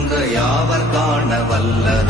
அங்கு யாவர் காண வல்லர்?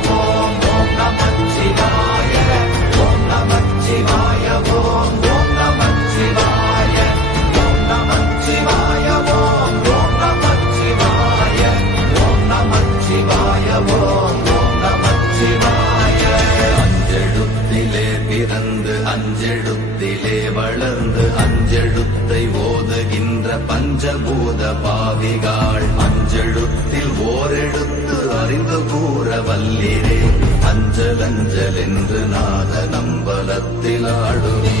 அஞ்சலஞ்சலென்று நாத நம்பலத்தில் ஆடுவே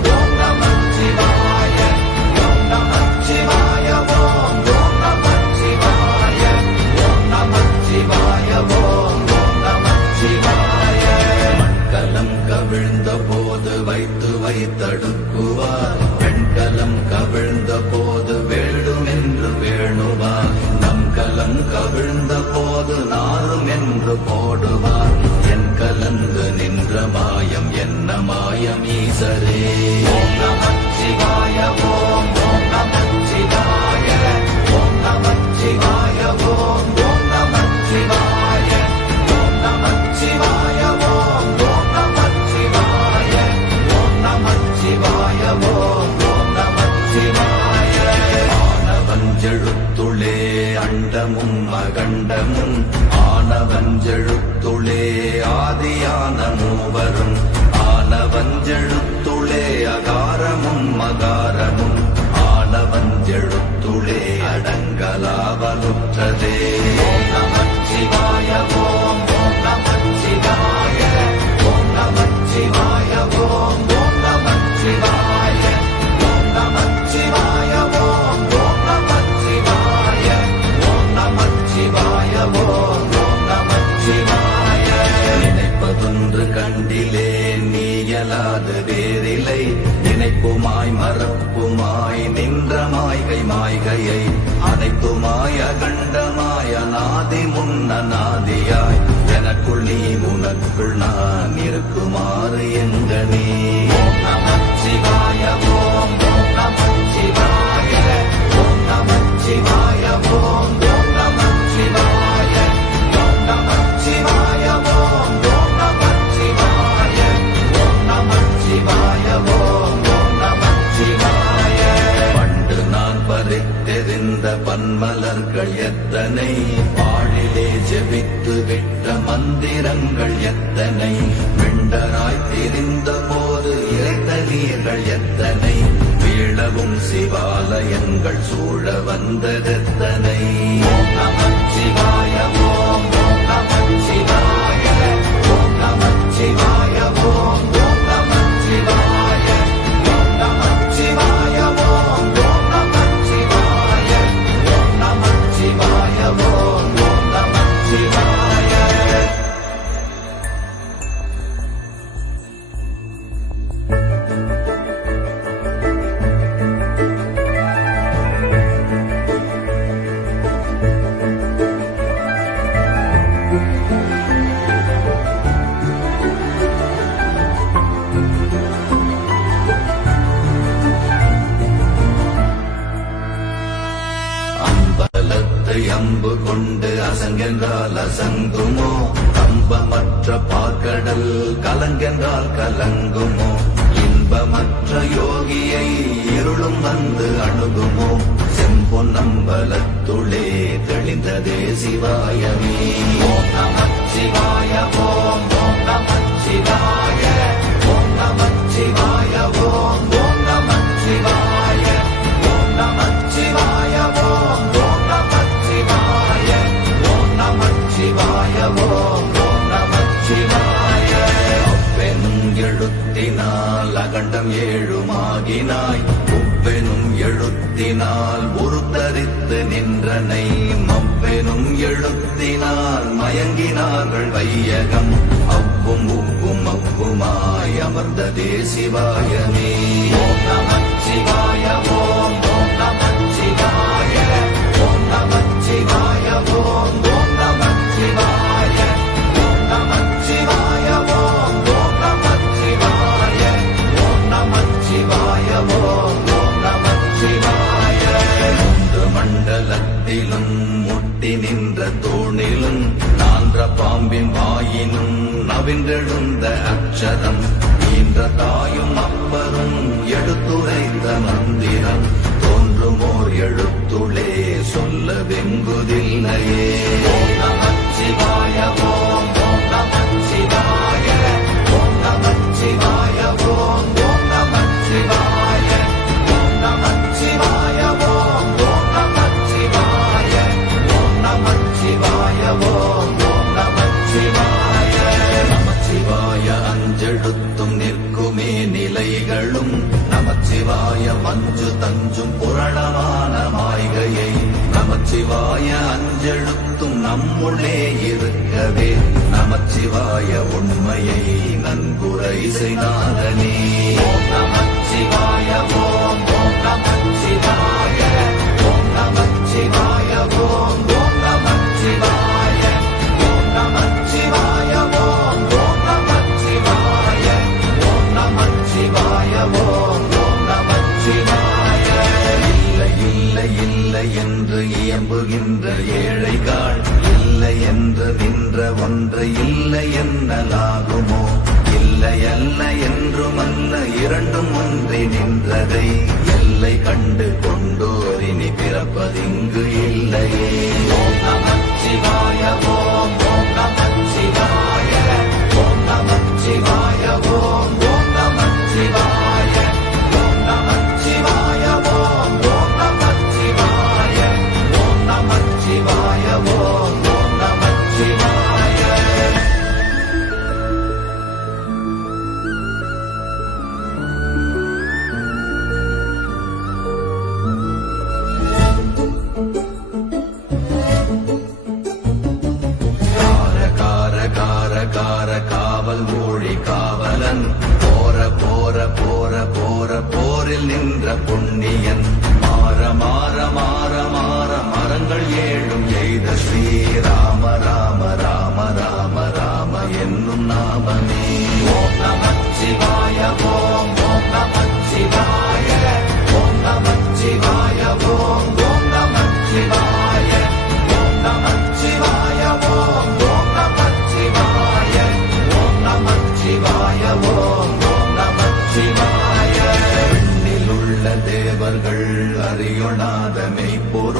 மாய் மறப்புமாய் நின்ற மாய்கை மாய்கையை அனைத்துமாய் அகண்டமாய் அநாதி முன்ன நாதியாய். எனக்குள் நீ உனக்குள் நான் இருக்குமாறு எங்க நீ. வீழவும் சிவாலயங்கள் சூழ வந்ததெத்தனை நமச்சிவாயம் கலங்குமோ? கம்பமற்ற பாக்கடல் கலங்கென்றால் கலங்குமோ? இன்பமற்ற யோகியை இருளும் வந்து அணுகுமோ? செம்பொன்னம்பலத்துளே தெளிந்ததே சிவாயமே. ஓம் நமச்சிவாய ஓம் ஓம் நமச்சிவாய ஓம் சிவாயமே ஓம் நமச்சிவாய ஓம் ஓம் நமச்சிவாய ஓம் நமச்சிவாய ஓம் ஓம் நமச்சிவாய ஓம் நமச்சிவாய ஓம் ஓம் நமச்சிவாய ஓம் நமச்சிவாய ஓம் ஓம் நமச்சிவாய மூன்று மண்டலத்திலும் முட்டி நின்ற தூணிலும் நான்ற பாம்பின் வாயினும் நவின்றெழுந்த அக்ஷரம். ஈன்ற தாயும் அப்பரும் எடுத்துரைத்த மந்திரம் தோன்றுமோர் எழுத்துளே சொல்ல வெங்குதில்லையே ஓம் அஞ்செழுத்தும் நிற்குமே நிலைகளும். நமச்சிவாய மஞ்சு தஞ்சும் புரணமான மாய்கையை நமச்சிவாய அஞ்செழுத்தும் நம்முள்ளே இருக்கவே. நமச்சிவாய உண்மையை நன்குரை செய்தாதனே நமச்சிவாய ஓம் நமச்சிவாய. நின்றதை எல்லை கண்டு கொண்டோரினி பிறப்பதிங்கு இல்லையே. ஓம்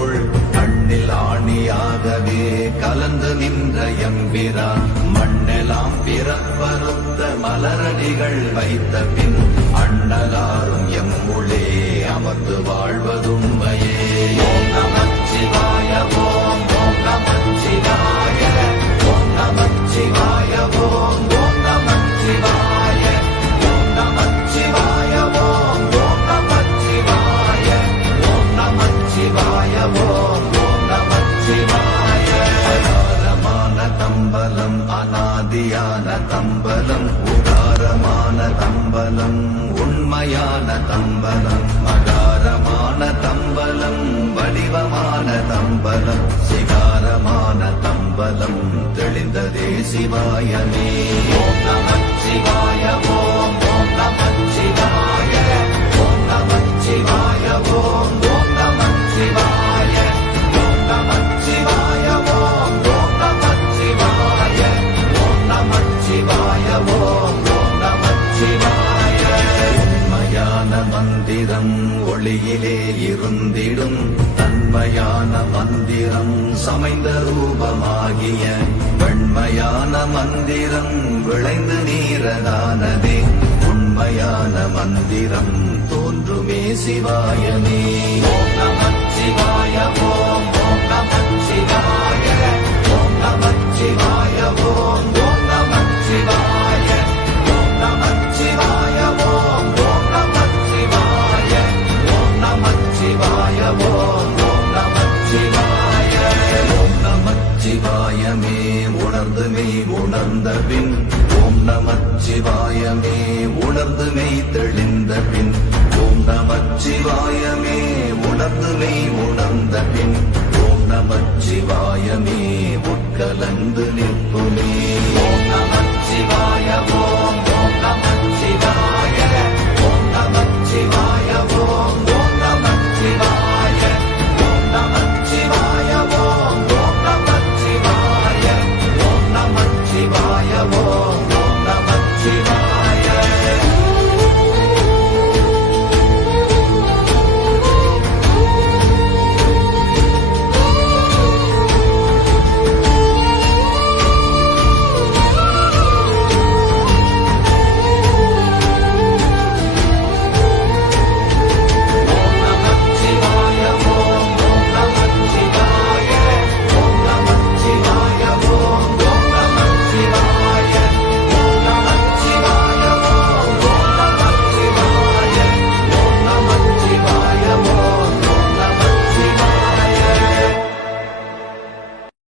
மண்ணுக்குள் கண்ணில் ஆணியாகவே கலந்து நின்ற எம்பிரான் மண்ணெலாம் பிறப்பருத்த மலரடிகள் வைத்த பின் அண்ணலாரும் எம்முளே அமர்ந்து வாழ் தம்பலம் அகாரமான தம்பலம் வடிவமான தம்பலம் சிகாரமான தம்பலம் தெளிந்ததே சிவாயமே. வன்மையான மந்திரம் விளைந்து நீரதானதே. உண்மையான மந்திரம் தோன்றுமே சிவாயமே. சிவாய ஓம் சிவாய ஓம் சிவாய ஓம்